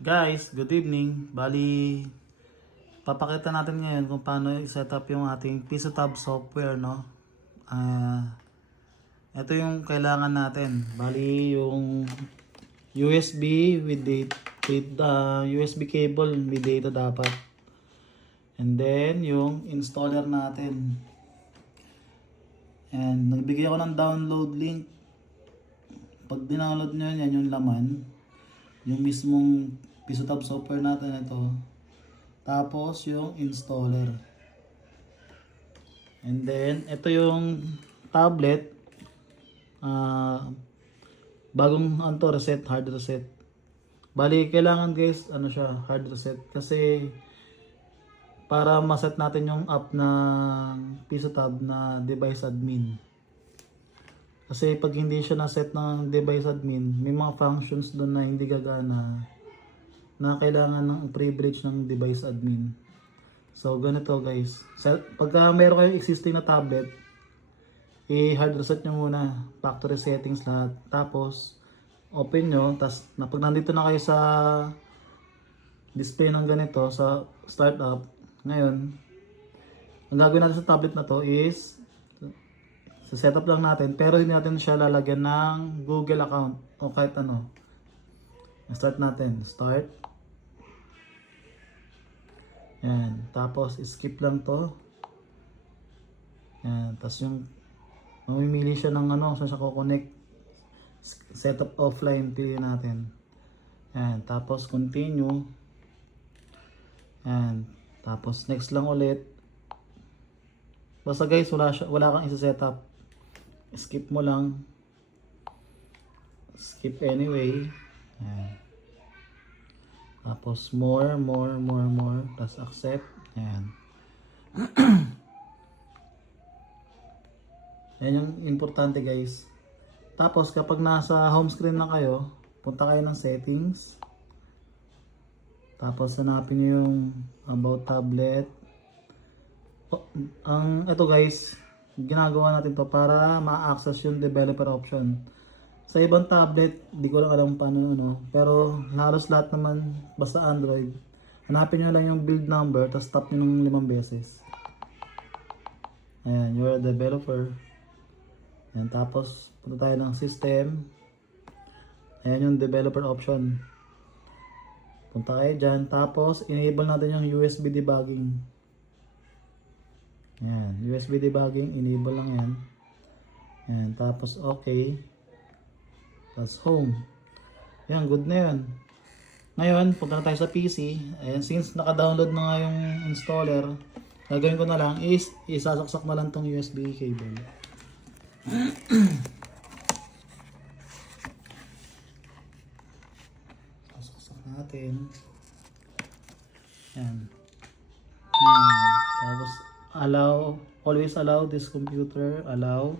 Guys, good evening. Bali, papakita natin ngayon kung paano i-set up yung ating PisoTab software, no? Ito yung kailangan natin. Bali, yung USB with USB cable with data dapat. And then, yung installer natin. And nagbigay ako ng download link. Pag dinownload nyo yan, yung laman. Yung mismong PisoTab software natin ito. Tapos yung installer. And then ito yung tablet. Bagong reset, hard reset. Bali kailangan guys, siya, hard reset kasi para ma-set natin yung app na PisoTab na device admin. Kasi pag hindi siya na-set ng device admin, may mga functions doon na hindi gagana na kailangan ng privilege ng device admin. So ganito guys, pagka meron kayong existing na tablet, i-hard reset nyo muna, factory settings lahat. Tapos open nyo, tapos pag nandito na kayo sa display ng ganito, sa startup, ngayon, ang gagawin natin sa tablet na to is sa setup lang natin, pero hindi natin siya lalagyan ng Google account o kahit ano. Start natin. Start. Yan. Tapos, skip lang to. Yan. Tapos yung mamimili siya ng saan siya kukonect. Setup offline. Pili natin. Yan. Tapos, continue. Yan. Tapos, next lang ulit. Basta guys, wala kang isa-setup. Skip mo lang. Skip anyway. Ayan. Tapos more. Tapos accept. Ayan. Ayan yung importante guys. Tapos kapag nasa home screen na kayo, punta kayo ng settings. Tapos hanapin nyo yung about tablet. Ito guys, ginagawa natin to para ma-access yung developer option. Sa ibang tablet, di ko lang alam paano pero halos lahat naman basta Android. Hanapin nyo lang yung build number, tapos tap nyo ng 5 beses. Ayan, you're a developer. Ayan, tapos punta tayo ng system. Ayan yung developer option. Punta kayo dyan, tapos enable natin yung USB debugging. Ayan, USB debugging, enable lang yan. Ayan, tapos okay. Tapos home. Ayan, good na yan. Ngayon, punta na tayo sa PC. Ayan, since naka-download na nga yung installer, gagawin ko na lang is isasaksak na lang tong USB cable. Sasaksak natin. Ayan. Ayan. Tapos always allow this computer, allow.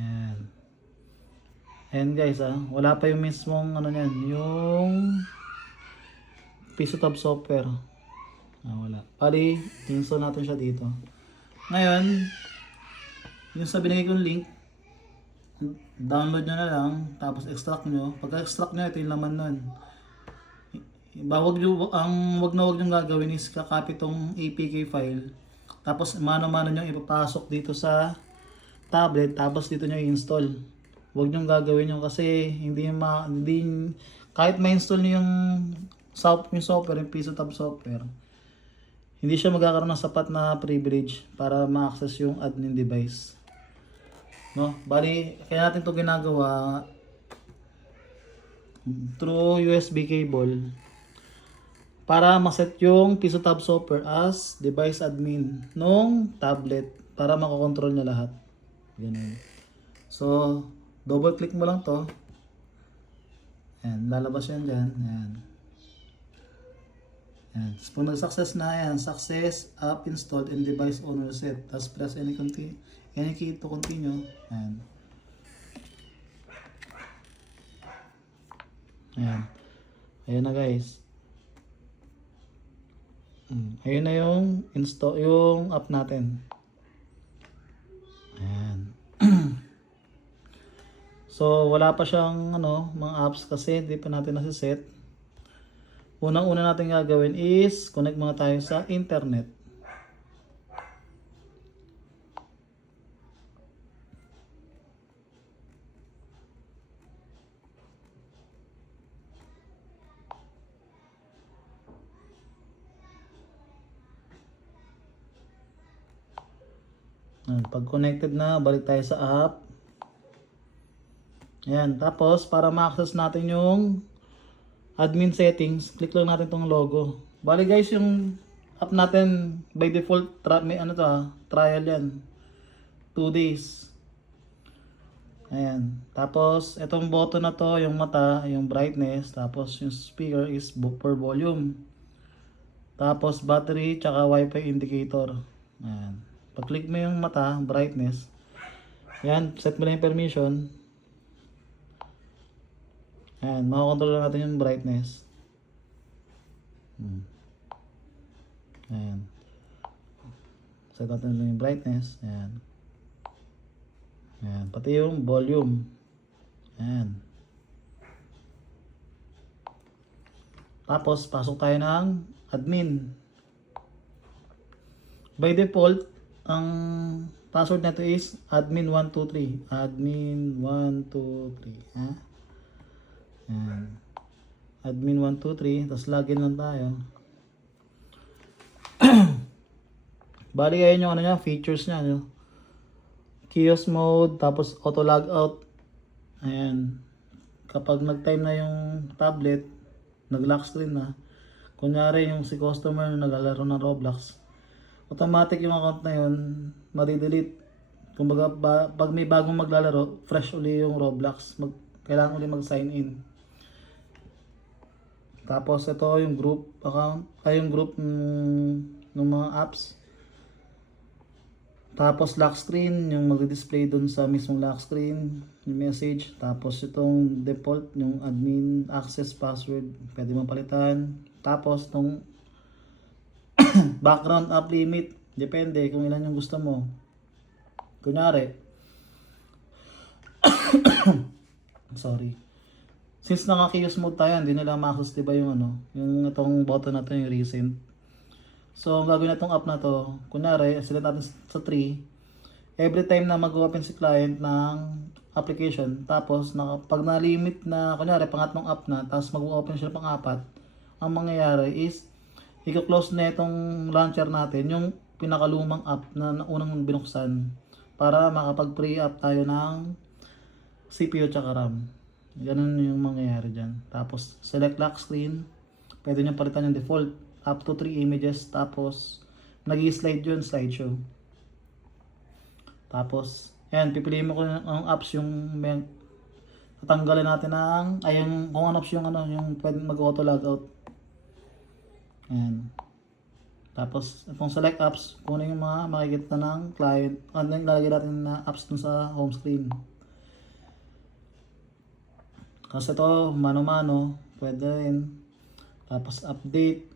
Ayan. Ayan guys wala pa yung mismong niyan, yung PisoTab software. Wala. Bali, install natin siya dito. Ngayon, yung sa binigay kong link, download nyo na lang, tapos extract nyo. Pagka-extract nyo, ito yung laman nun. Wag nyo gagawin is kakopy tong APK file. Tapos mano-mano nyo ipapasok dito sa tablet, tapos dito nyo i-install. Huwag nyo gagawin yun kasi kahit ma-install nyo yung software, yung PisoTab software, hindi siya magkakaroon ng sapat na privilege para ma-access yung admin device. No? Bali, kaya natin to ginagawa through USB cable para ma-set yung PisoTab software as device admin nung tablet para makokontrol niya lahat. Ganun. So, double click mo lang to. Ayan, lalabas yan dyan. Ayan. Ayan. Tapos kung nag-success na yan, success, app installed and device owner set. Tapos press any key to continue. Ayan. Ayan. Ayan na guys. Ayun na yung app natin. Ayan. So So wala pa siyang mga apps kasi hindi pa natin nasiset. Unang-una natin gagawin is connect muna tayo sa internet. Pag connected na, balik tayo sa app. Ayan, tapos para ma-access natin yung admin settings, click lang natin tong logo. Bali guys, yung app natin by default may trial yan. 2 days. Ayan. Tapos itong button na to, yung mata, yung brightness, tapos yung speaker is for volume. Tapos battery tsaka wifi indicator. Ayan. Pag-click mo yung mata, brightness. Ayan, set mo lang yung permission. Ayan, makakontrol natin yung brightness. Ayan. Set natin lang yung brightness. Ayan. Ayan. Pati yung volume. Ayan. Tapos, pasok tayo ng admin. By default, ang password nito is admin123. Admin123. Ha? Ayan. Admin123. Tapos login lang tayo. Bali ayan yung features niya. Kiosk mode, tapos auto logout. Ayan. Kapag nag-time na yung tablet, nag-lock screen na. Kunyari yung si customer naglalaro ng Roblox, automatic yung account na yun, madi-delete. Kumbaga, pag may bagong maglalaro, fresh uli yung Roblox. Kailangan uli mag-sign in. Tapos ito yung group account, yung group ng mga apps. Tapos lock screen, yung mag-display dun sa mismong lock screen, yung message. Tapos itong default, yung admin access password, pwede mong palitan. Tapos itong background app limit, depende kung ilan yung gusto mo. Kunyari, sorry. Since naka-kiosk mode tayo, hindi nila ma-access diba yung yung itong button na to, yung recent. So, ang gagawin na itong app na to, kunyari, select natin sa 3. Every time na mag-open si client ng application, tapos pag na-limit na, kunyari, pangatlong app na, tapos mag-open siya pang-apat, ang mangyayari is, i-close na itong launcher natin, yung pinakalumang app na unang binuksan, para makapag-free up tayo ng CPU tsaka RAM. Ganun yung mangyayari dyan. Tapos, select lock screen, pwede nyo palitan yung default, up to 3 images, tapos nag-i-slide yun, slideshow. Tapos, ayan, pipiliin mo kung ang apps yung tatanggalin natin kung ano apps yung pwede mag-auto logout. Ayan. Tapos, itong select apps, kung ano yung mga makikita ng client, ano yung lalagay natin na apps dun sa home screen. Kasi ito, mano-mano, pwede rin. Tapos, update.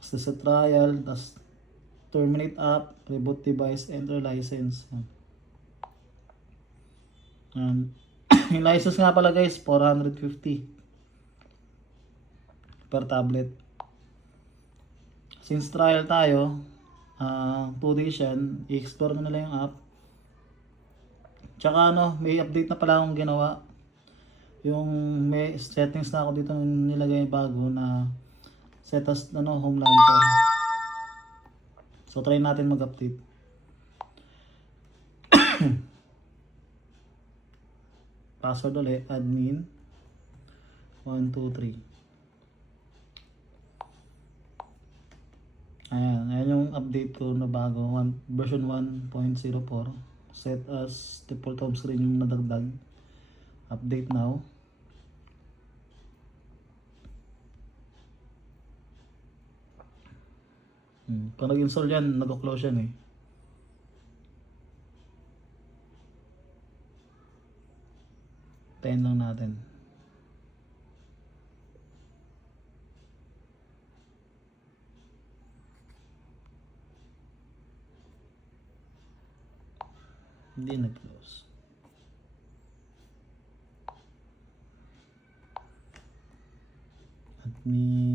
Tapos sa trial, tapos terminate app, reboot device, enter license. Yung license nga pala guys, 450 per tablet. Since trial tayo, 2 days yan, i-explore mo nila yung app. Tsaka may update na pala akong ginawa. Yung may settings na ako dito nilagay bago na set as home launcher. So try natin mag-update. Password ulit, admin 123. Ayan yung update ko na bago, version 1.04. Set as default home screen yung nadagdag. Update now. Pag nag-install yan, nag-close yan eh. Tayin lang natin. Hindi nag-close. ni